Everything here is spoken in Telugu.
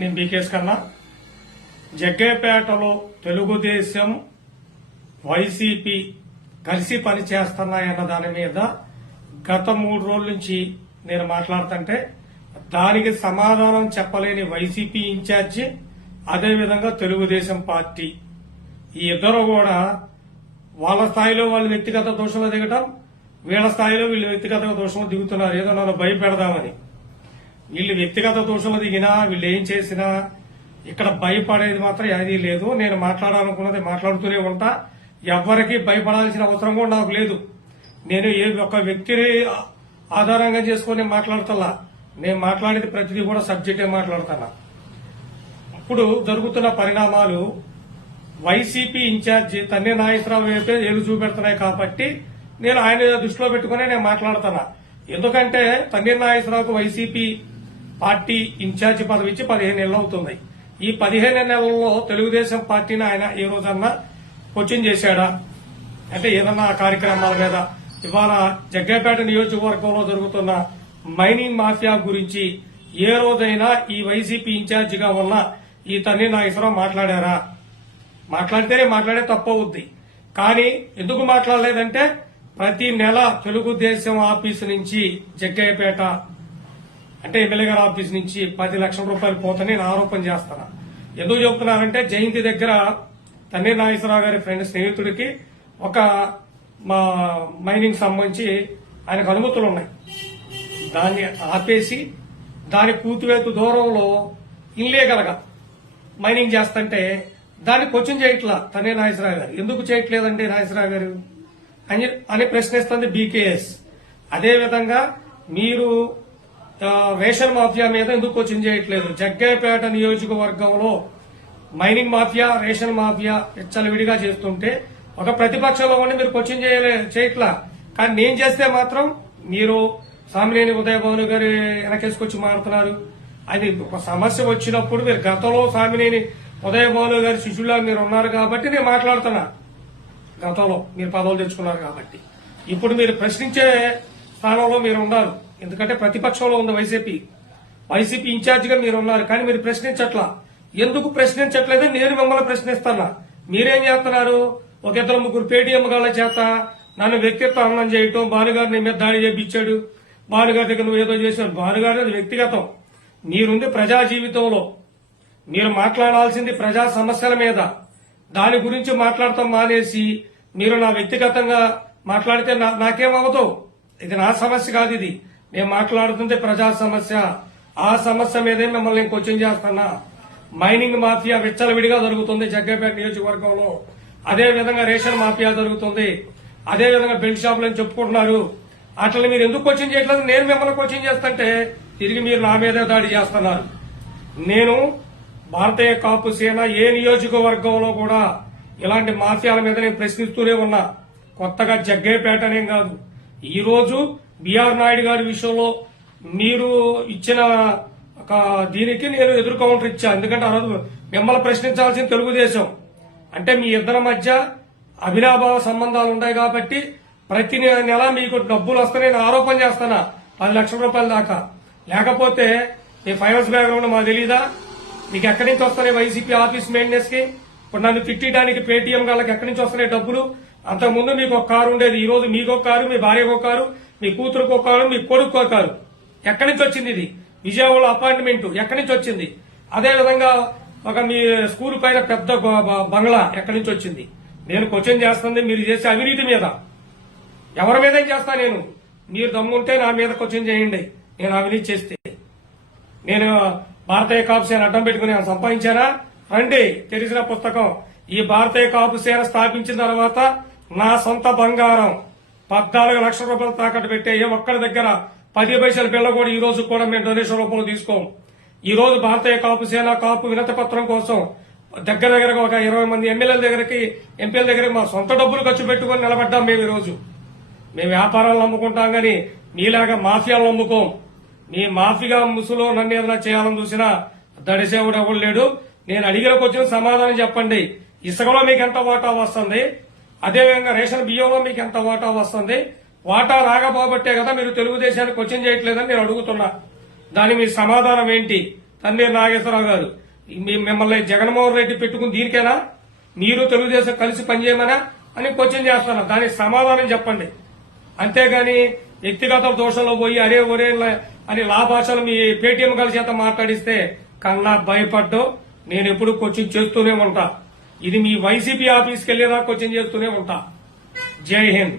నేను బీకేఎస్ కన్నా జగ్గయ్యపేటలో తెలుగుదేశం వైసీపీ కలిసి పనిచేస్తున్నాయన్న దాని మీద గత 3 రోజుల నుంచి నేను మాట్లాడుతుంటే దానికి సమాధానం చెప్పలేని వైసీపీ ఇన్ఛార్జి అదేవిధంగా తెలుగుదేశం పార్టీ ఈ ఇద్దరు కూడా వాళ్ళ స్థాయిలో వాళ్ళు వ్యక్తిగత దోషంలో దిగటం, వీళ్ళ స్థాయిలో వీళ్ళు వ్యక్తిగత దోషంలో దిగుతున్నారు. ఏదో నన్ను భయపెడదామని. వీళ్ళు వ్యక్తిగత దోషంలో దిగినా వీళ్ళు ఏం చేసినా ఇక్కడ భయపడేది మాత్రం ఏదీ లేదు. నేను మాట్లాడాలనుకున్నది మాట్లాడుతూనే ఉంటా. ఎవ్వరికీ భయపడాల్సిన అవసరం కూడా నాకు లేదు. నేను ఏ ఒక్క వ్యక్తిని ఆధారంగా చేసుకుని మాట్లాడతల్లా. నేను మాట్లాడేది ప్రతిదీ కూడా సబ్జెక్టే మాట్లాడుతున్నా. ఇప్పుడు జరుగుతున్న పరిణామాలు వైసీపీ ఇన్ఛార్జి తన్ని నాగేశ్వరరావు అయితే ఏలు చూపెడుతున్నాయి కాబట్టి నేను ఆయన దృష్టిలో పెట్టుకుని నేను మాట్లాడుతున్నా. ఎందుకంటే తన్ని నాగేశ్వరరావుకు వైసీపీ పార్టీ ఇన్ఛార్జి పదవి ఇచ్చి 15 నెలలు అవుతుంది. ఈ 15 నెలల్లో తెలుగుదేశం పార్టీని ఆయన ఏ రోజన్నా కోచింగ్ చేశాడా అంటే ఏదన్నా కార్యక్రమాల మీద ఇవాళ జగ్గయ్యపేట నియోజకవర్గంలో జరుగుతున్న మైనింగ్ మాఫియా గురించి ఏ రోజైనా ఈ వైసీపీ ఇన్ఛార్జిగా ఉన్న ఈ తన్ని నాగేశ్వరరావు మాట్లాడారా? మాట్లాడితేనే మాట్లాడే తప్పవుద్ది. కానీ ఎందుకు మాట్లాడలేదంటే ప్రతి నెల తెలుగుదేశం ఆఫీసు నుంచి జగ్గయ్యపేట అంటే ఎమ్మెల్యే గారి ఆఫీస్ నుంచి 10 లక్షల రూపాయలు పోతని నేను ఆరోపణ చేస్తాను. ఎందుకు చెబుతున్నానంటే జయంతి దగ్గర తన్ని నాగేశ్వరరావు గారి ఫ్రెండ్ స్నేహితుడికి ఒక మైనింగ్ సంబంధించి ఆయనకు అనుమతులు ఉన్నాయి. దాన్ని ఆపేసి దాని కూతువేతు దూరంలో ఇన్లీగల్గా మైనింగ్ చేస్తుంటే దాన్ని క్వశ్చన్ చేయట్లా తన్ని నాగేశ్వరరావు గారు. ఎందుకు చేయట్లేదంటే నాగేశ్వరరావు గారు అని ప్రశ్నిస్తుంది బీకేఎస్. అదేవిధంగా మీరు రేషన్ మాఫియా మీద ఎందుకు క్వశ్చన్ చేయట్లేదు? జగ్గయ్యపేట నియోజకవర్గంలో మైనింగ్ మాఫియా, రేషన్ మాఫియా విడిగా చేస్తుంటే ఒక ప్రతిపక్షంలో ఉండి మీరు క్వశ్చన్ చేయట్లా. కానీ నేను చేస్తే మాత్రం మీరు సామినేని ఉదయభాను గారి వెనకేసుకొచ్చి మారుతున్నారు. అది ఒక సమస్య వచ్చినప్పుడు మీరు గతంలో సామినేని ఉదయభాను గారి శిష్యులా మీరు ఉన్నారు కాబట్టి నేను మాట్లాడుతున్నా. గతంలో మీరు పదవులు తెచ్చుకున్నారు కాబట్టి ఇప్పుడు మీరు ప్రశ్నించే స్థానంలో మీరు ఉన్నారు. ఎందుకంటే ప్రతిపక్షంలో ఉంది వైసీపీ ఇన్ఛార్జిగా మీరు ఉన్నారు. కానీ మీరు ప్రశ్నించట్లా. ఎందుకు ప్రశ్నించట్లేదని నేను మిమ్మల్ని ప్రశ్నిస్తున్నా. మీరేం చేస్తున్నారు? ఒక 2-3 పేటీఎం గాళ్ల చేత నన్ను వ్యక్తిత్వ హననం చేయటం, భానుగారు నీ మీద దాడి చేయించాడు, భానుగారి దగ్గర నువ్వు ఏదో చేశాడు. భానుగారు అది వ్యక్తిగతం. మీరుంది ప్రజా జీవితంలో. మీరు మాట్లాడాల్సింది ప్రజా సమస్యల మీద. దాని గురించి మాట్లాడటం మానేసి మీరు నా వ్యక్తిగతంగా మాట్లాడితే నాకేమవుతావు? ఇది నా సమస్య కాదు. ఇది నేను మాట్లాడుతుంటే ప్రజా సమస్య. ఆ సమస్య మీదే మిమ్మల్ని నేను క్వశ్చన్ చేస్తున్నా. మైనింగ్ మాఫియా విచ్చలవిడిగా జరుగుతుంది జగ్గయ్యపేట నియోజకవర్గంలో. అదేవిధంగా రేషన్ మాఫియా జరుగుతుంది. అదేవిధంగా బెల్ట్ షాపులని చెప్పుకుంటున్నారు. అట్లా మీరు ఎందుకు క్వశ్చన్ చేయట్లేదు? నేను మిమ్మల్ని క్వశ్చన్ చేస్తుంటే తిరిగి మీరు నా మీదే దాడి చేస్తున్నారు. నేను భారతీయ కాపు సేన ఏ నియోజకవర్గంలో కూడా ఇలాంటి మాఫియాల మీద నేను ప్రశ్నిస్తూనే ఉన్నా. కొత్తగా జగ్గయ్యపేటనేం కాదు. ఈ రోజు బిఆర్ నాయుడు గారి విషయంలో మీరు ఇచ్చిన దీనికి నేను ఎదురు కౌంటర్ ఇచ్చా. ఎందుకంటే ఆ రోజు మిమ్మల్ని ప్రశ్నించాల్సిన తెలుగుదేశం. అంటే మీ ఇద్దరి మధ్య అవినాభావ సంబంధాలు ఉన్నాయి కాబట్టి ప్రతి నెల మీకు డబ్బులు వస్తాయని నేను ఆరోపణ చేస్తానా 10 లక్షల రూపాయల దాకా. లేకపోతే మీ ఫైనాన్స్ బ్యాక్గ్రౌండ్ మాకు తెలీదా? మీకు ఎక్కడి నుంచి వస్తున్నాయి వైసీపీ ఆఫీస్ మెయింటెనెన్స్ కి? ఇప్పుడు నన్ను తిట్టడానికి పేటీఎం గాళ్ళకి ఎక్కడి నుంచి వస్తున్నాయి డబ్బులు? అంతకుముందు మీకు ఒక కారు ఉండేది. ఈ రోజు మీకు ఒక కారు, మీ భార్యకు ఒక కారు, మీ కూతురుకు ఒక కారు, మీ కొడుకు ఒక కారు. ఎక్కడి నుంచి వచ్చింది ఇది? విజయవాడలో అపార్ట్మెంట్ ఎక్కడి నుంచి వచ్చింది? అదేవిధంగా ఒక మీ స్కూల్ పైన పెద్ద బంగ్లా ఎక్కడి నుంచి వచ్చింది? నేను క్వశ్చన్ చేస్తుంది మీరు చేసే అవినీతి మీద. ఎవరి మీద చేస్తా నేను? మీరు దమ్ముంటే నా మీద క్వశ్చన్ చేయండి. నేను అవినీతి చేస్తే నేను భారతీయ కాపు సేన అడ్డం పెట్టుకుని సంపాదించానా? రండి, తెలిసిన పుస్తకం. ఈ భారతీయ కాపు సేన స్థాపించిన తర్వాత నా సొంత బంగారం 14 లక్షల రూపాయలు తాకట్టు పెట్టే ఏ ఒక్కరి దగ్గర 10 పైసల బిళ్ళ కూడా ఈ రోజు కూడా మేము డొనేషన్ రూపంలో తీసుకోం. ఈ రోజు భారతీయ కాపు సేన కాపు వినతి పత్రం కోసం దగ్గర ఒక 20 మంది ఎమ్మెల్యేల దగ్గరికి, ఎంపీల దగ్గరికి మా సొంత డబ్బులు ఖర్చు పెట్టుకుని నిలబడ్డాం. మేము ఈ రోజు మేము వ్యాపారాలు నమ్ముకుంటాం గానీ మీలాగా మాఫియాలు నమ్ముకోం. మీ మాఫియా ముసులో నన్ను ఏదైనా చేయాలని చూసినా దడిసేవుడు ఎవడు లేడు. నేను అడిగిన వచ్చిన సమాధానం చెప్పండి. ఇసుకలో మీకు ఎంత వాటా వస్తుంది? అదేవిధంగా రేషన్ బియ్యంలో మీకు ఎంత వాటా వస్తుంది? వాటా రాకపోబట్టే కదా మీరు తెలుగుదేశానికి క్వశ్చన్ చేయట్లేదని నేను అడుగుతున్నా. దాని మీ సమాధానం ఏంటి? తన్నీరు నాగేశ్వరరావు గారు మిమ్మల్ని జగన్మోహన్ రెడ్డి పెట్టుకుని దీనికేనా మీరు తెలుగుదేశం కలిసి పనిచేయమనా అని క్వశ్చన్ చేస్తాను. దానికి సమాధానం చెప్పండి. అంతేగాని వ్యక్తిగత దోషంలో పోయి అరే ఒరే అని భాషలు మీ పేటీఎం కలిసి చేత మాట్లాడిస్తే కన్నా భయపడ్డు నేను ఎప్పుడు క్వశ్చన్ చేస్తూనే ఉంటా. ఇది మీ వైసీపీ ఆఫీస్కి వెళ్లేదా క్వశ్చన్ చేస్తూనే ఉంటా. జై హింద్.